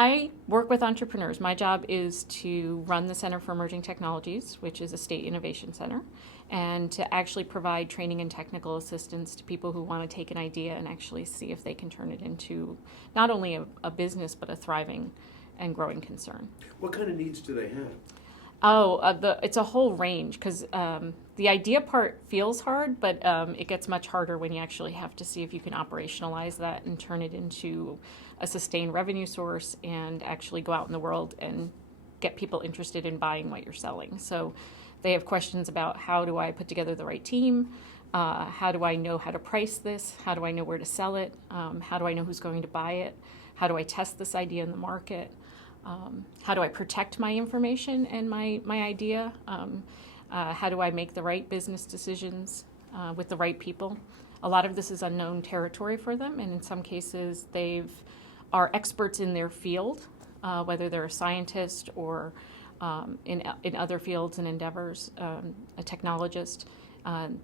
I work with entrepreneurs. My job is to run the Center for Emerging Technologies, which is a state innovation center, and to actually provide training and technical assistance to people who want to take an idea and actually see if they can turn it into not only a business, but a thriving and growing concern. What kind of needs do they have? It's a whole range, because the idea part feels hard, but it gets much harder when you actually have to see if you can operationalize that and turn it into a sustained revenue source and actually go out in the world and get people interested in buying what you're selling. So they have questions about, how do I put together the right team? How do I know how to price this? How do I know where to sell it? How do I know who's going to buy it? How do I test this idea in the market? How do I protect my information and my idea? How do I make the right business decisions with the right people? A lot of this is unknown territory for them, and in some cases they are experts in their field, whether they're a scientist or in other fields and endeavors, a technologist.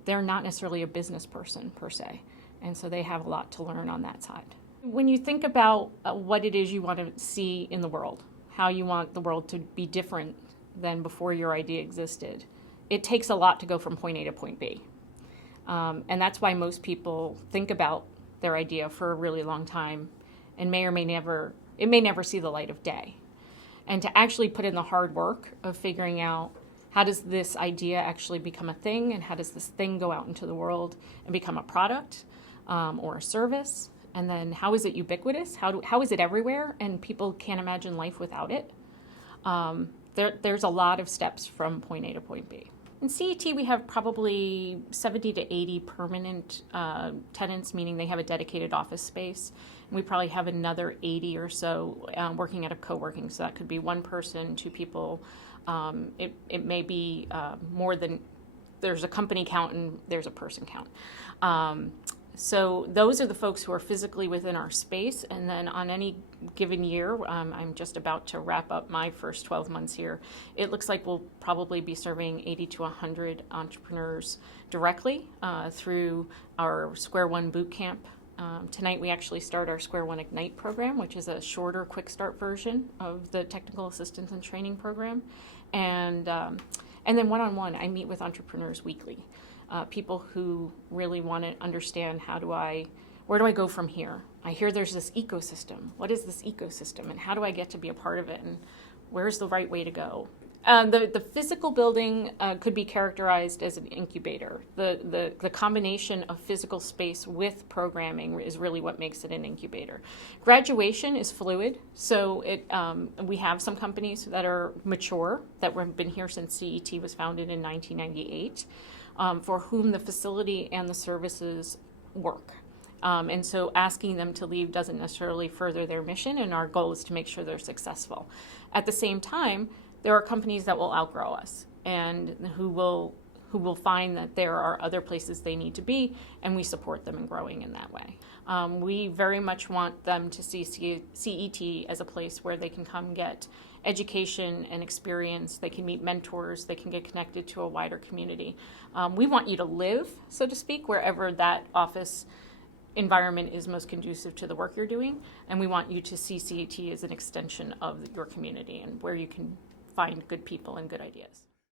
They're not necessarily a business person per se, and so they have a lot to learn on that side. When you think about what it is you want to see in the world, how you want the world to be different than before your idea existed, it takes a lot to go from point A to point B. And that's why most people think about their idea for a really long time and may never see the light of day. And to actually put in the hard work of figuring out, how does this idea actually become a thing, and how does this thing go out into the world and become a product or a service? And then how is it ubiquitous? How is it everywhere and people can't imagine life without it? There's a lot of steps from point A to point B. In CET, we have probably 70 to 80 permanent tenants, meaning they have a dedicated office space. And we probably have another 80 or so working at a co-working. So that could be one person, two people. It may be more than, there's a company count and there's a person count. So those are the folks who are physically within our space, and then on any given year, I'm just about to wrap up my first 12 months here. It looks like we'll probably be serving 80 to 100 entrepreneurs directly through our Square One boot camp. Tonight we actually start our Square One Ignite program, which is a shorter quick start version of the technical assistance and training program. And then one-on-one, I meet with entrepreneurs weekly. People who really want to understand, where do I go from here? I hear there's this ecosystem. What is this ecosystem, and how do I get to be a part of it, and where's the right way to go? The physical building could be characterized as an incubator. The combination of physical space with programming is really what makes it an incubator. Graduation is fluid, so we have some companies that are mature, that have been here since CET was founded in 1998. For whom the facility and the services work. And so asking them to leave doesn't necessarily further their mission, and our goal is to make sure they're successful. At the same time, there are companies that will outgrow us and who will find that there are other places they need to be, and we support them in growing in that way. We very much want them to see CET as a place where they can come get education and experience, they can meet mentors, they can get connected to a wider community. We want you to live, so to speak, wherever that office environment is most conducive to the work you're doing, and we want you to see CET as an extension of your community and where you can find good people and good ideas.